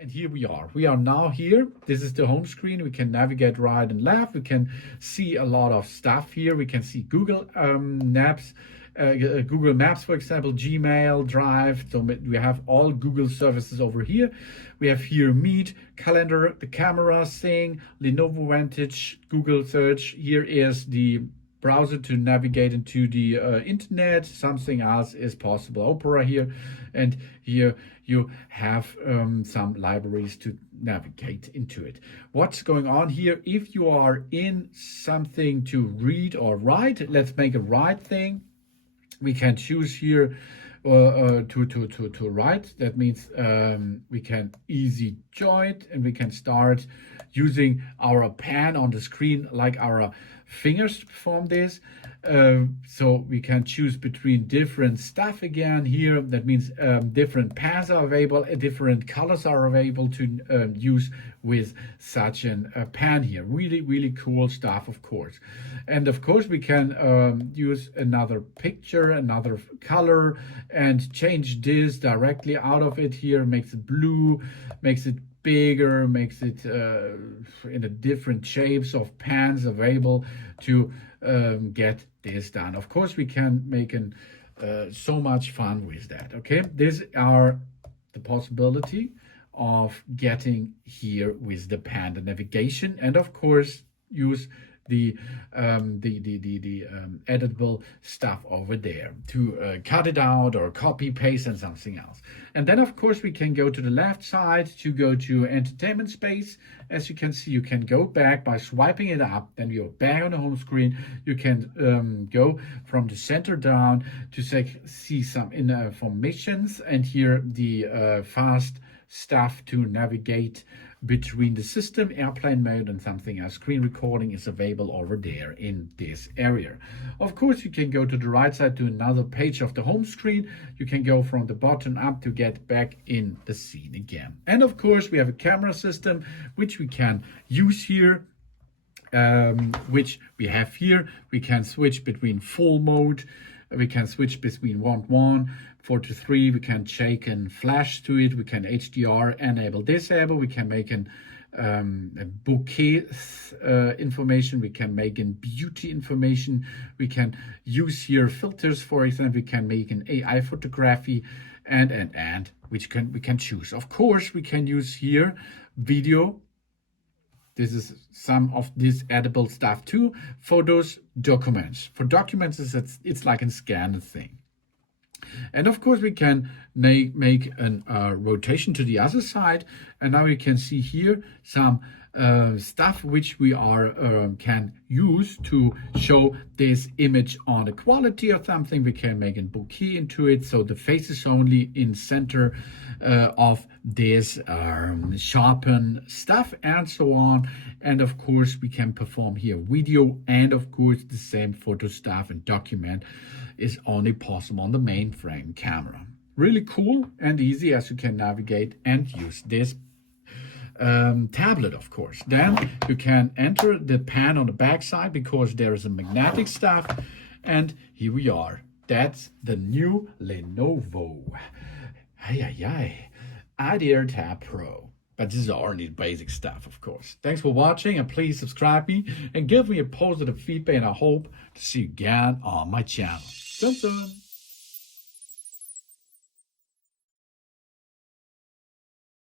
And here we are. We are now here. This is the home screen. We can navigate right and left. We can see a lot of stuff here. We can see Google Maps, Google Maps, for example, Gmail, Drive. So we have all Google services over here. We have here Meet, Calendar, the camera, Sing, Lenovo Vantage, Google Search. Here is the browser to navigate into the internet. Something else is possible. Opera here, and here you have some libraries to navigate into it. What's going on here? If you are in something to read or write, let's make a write thing. We can choose here to write. That means we can easy join, and we can start using our pen on the screen like our fingers to perform this. So we can choose between different stuff again here. That means different pens are available, different colors are available to use with such a pen here. Really cool stuff, of course. And of course we can use another picture, another color, and change this directly out of it here. Makes it blue, makes it bigger, makes it in a different shapes of pens available to get this done. Of course, we can make so much fun with that. Okay, these are the possibility of getting here with the pen, the navigation, and of course use the editable stuff over there to cut it out or copy paste and something else. And then of course we can go to the left side to go to entertainment space. As you can see, you can go back by swiping it up, then you're back on the home screen. You can go from the center down to see some informations, and here the fast stuff to navigate between the system, airplane mode, and something else. Screen recording is available over there in this area. Of course, you can go to the right side to another page of the home screen. You can go from the bottom up to get back in the scene again. And of course, we have a camera system, which we can use here. Which we have here. We can switch between full mode. We can switch between 1:1, 4:3. We can check and flash to it. We can HDR enable, disable. We can make a bouquet information. We can make beauty information. We can use here filters, for example. We can make an AI photography and which we can choose. Of course, we can use here video. This is some of this edible stuff too. Photos, documents. For documents, it's like a scan thing. And of course, we can make a rotation to the other side. And now you can see here some stuff which we can use to show this image on the quality or something. We can make a bouquet into it, so the face is only in center of this sharpen stuff and so on. And of course we can perform here video, and of course the same photo stuff and document is only possible on the mainframe camera. Really cool and easy, as you can navigate and use this tablet, of course. Then you can enter the pen on the back side because there is a magnetic stuff, and here we are. That's the new Lenovo Idea Tab Pro. But this is only basic stuff, of course. Thanks for watching, and please subscribe me and give me a positive feedback, and I hope to see you again on my channel. Dun dun.